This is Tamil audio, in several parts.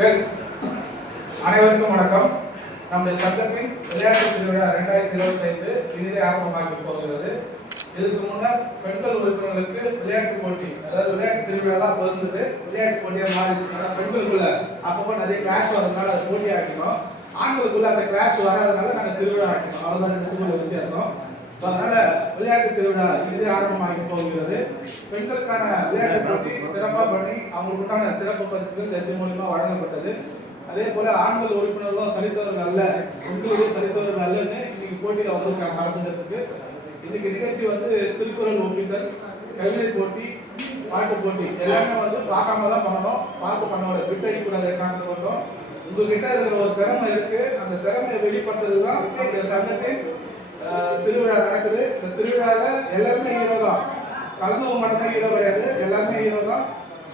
கேர்ள்ஸ் அனைவருக்கும் வணக்கம். நம்முடைய சங்கத்தின் விளையாட்டு திருவிழா ரெண்டாயிரத்தி இருபத்தி ஐந்து இனிதே ஆரம்பமாகி போகிறது. இதுக்கு முன்னர் பெண்கள் உறுப்பினர்களுக்கு விளையாட்டு போட்டி அதாவது விளையாட்டு திருவிழா தான் பிறந்தது விளையாட்டு போட்டியாக மாறிடுச்சுனால பெண்களுக்குள்ள அப்பப்போ நிறைய கிளாஷ் வரதுனால அது போட்டி ஆக்கினோம் ஆண்களுக்குள்ள அந்த கிளாஷ் வராதனால நாங்கள் திருவிழா ஆக்கினோம் அவ்வளவுதான் ரெண்டுத்துக்குள்ள வித்தியாசம். அதனால விளையாட்டு திருவிழா இறுதி ஆரம்பமாகி போகிறது. பெண்களுக்கான விளையாட்டு போட்டி சிறப்பாக பண்ணி அவங்களுக்குண்டான சிறப்பு பரிசுகள் ஜட்ஜி மூலியமா வழங்கப்பட்டது. அதே போல ஆண்கள் உறுப்பினர்களும் சரித்தவர்கள் அல்ல பெண்களுடைய சரித்தவர்கள் அல்லன்னு இன்னைக்கு போட்டியில் வந்திருக்காங்க நடந்துகிறதுக்கு இன்னைக்கு நிகழ்ச்சி வந்து திருக்குறள் ஒப்பித்தல் கவிதை போட்டி பாட்டு போட்டி எல்லாமே வந்து பார்க்காம தான் பண்ணணும். பார்த்து பண்ணோட விட்டடிக்கூடாது காரணத்தை கொண்டோம். உங்ககிட்ட இருக்கிற ஒரு திறமை இருக்கு. அந்த திறமையை வெளிப்படுத்துறது தான் நம்முடைய சங்கத்தின் திருவிழா நடக்குது. இந்த திருவிழாவில் எல்லாருமே ஹீரோ தான். கலந்தவங்க மட்டும்தான் ஹீரோ கிடையாது. எல்லாருமே ஹீரோ தான்.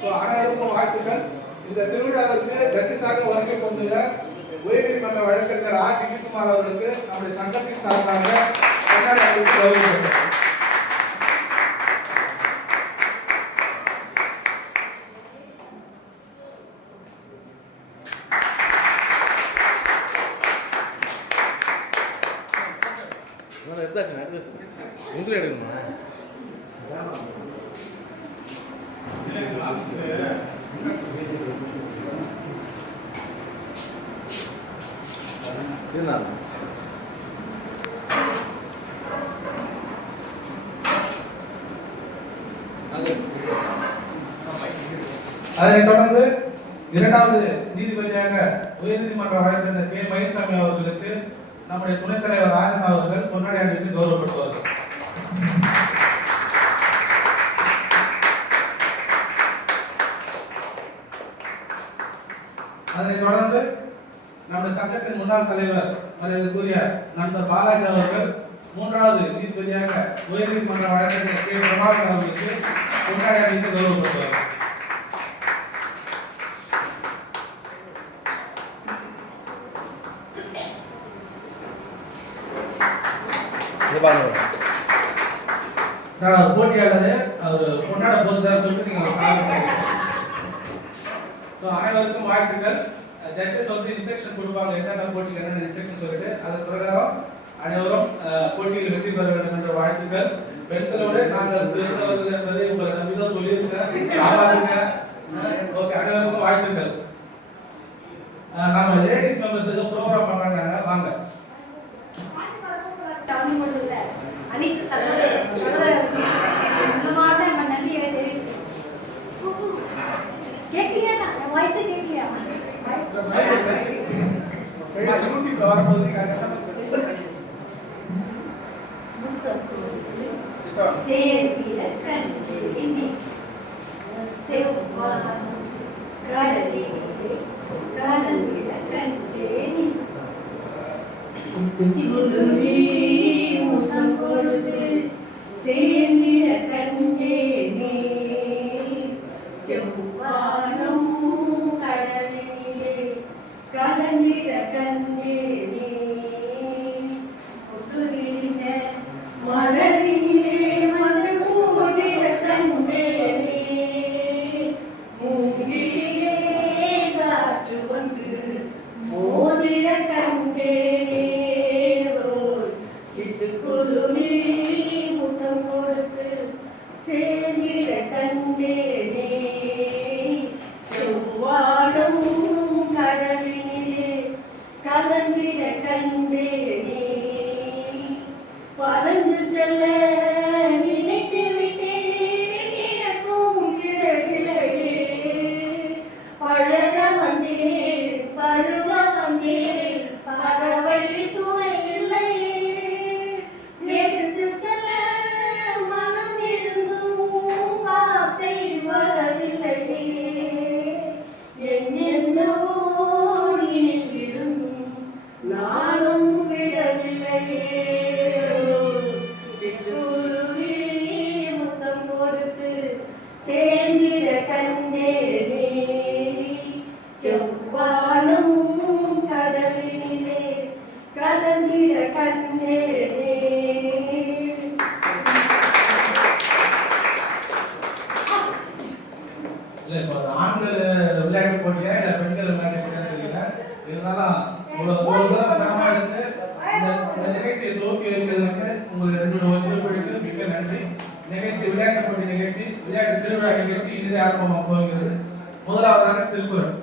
ஸோ அனைவருக்கும் வாழ்த்துக்கள். இந்த திருவிழாவிற்கு ஜட்ஜஸாக வருகை கொண்டுள்ள உயர்நீதிமன்ற வழக்கறிஞர் ஆர். கிரிக்குமார் அவர்களுக்கு நம்முடைய சங்கத்தின் சார்பாக கொண்டாடி எடுத்தாச்சு எடுத்தாச்சு உங்களை எடுக்கணுமா? இருந்தாலும். அதனைத் தொடர்ந்து இரண்டாவது நீதிபதியாக உயர்நீதிமன்ற வழக்கறிஞர் கே மயில்சாமி அவர்களுக்கு நம்முடைய துணைத் தலைவர் ராஜன் அவர்கள் பொன்னாடி அணிவித்து கௌரவப்படுத்துவார்கள் அதனைத் தொடர்ந்து நம்முடைய சங்கத்தின் முன்னாள் தலைவர் மரியாதைக்குரிய நண்பர் பாலாஜி அவர்கள் மூன்றாவது நீதிபதியாக உயர்நீதிமன்ற வழக்கறிஞர் கே. பிரபாகர் அவர்களுக்கு பொன்னாடி அணிவித்து கௌரவப்படுத்துவார்கள் சார் போட்டியாளர் அவர் பொன்னாட போகிறார் சொல்லிட்டு நீங்க ஸோ அனைவருக்கும் வாழ்த்துக்கள். ஜட்ஜஸ் வந்து இன்ஸ்ட்ரக்ஷன் கொடுப்பாங்க என்னென்ன போட்டிக்கு என்னென்ன இன்ஸ்ட்ரக்ஷன் சொல்லிட்டு. அதன் பிரகாரம் அனைவரும் போட்டியில் வெற்றி பெற வேண்டும் என்ற வாழ்த்துக்கள். பெண்களோடு நாங்கள் சிறந்தவர்கள் என்பதை உங்களை நம்பி சொல்லியிருக்கேன். ஓகே அனைவருக்கும் வாழ்த்துக்கள். நம்ம லேடிஸ் மெம்பர்ஸ் ஏதோ ப்ரோக்ராம் பண்றாங்க. வாங்க. குருவி முகம் கொடுத்து சேர்ந்திட கலந்திட கண்ணேரே இல்ல விளையாட்டு போட்டியா இல்ல பெண்கள் விளையாட்டு போட்டியா தெரியல இருந்தாலும் இவ்வளவு இவ்வளவு தூரம் சிரமம் எடுத்து இந்த இந்த நிகழ்ச்சியை தூக்கி வைக்கிறதுக்கு உங்களுக்கு ரெண்டு குறிப்பிடுக்கு நன்றி. நிகழ்ச்சி விளையாட்டு போட்டி நிகழ்ச்சி விளையாட்டு திருவிழா நிகழ்ச்சி இறுதி ஆரம்பமாக போகிறது. முதலாவதாக திருக்குறள்.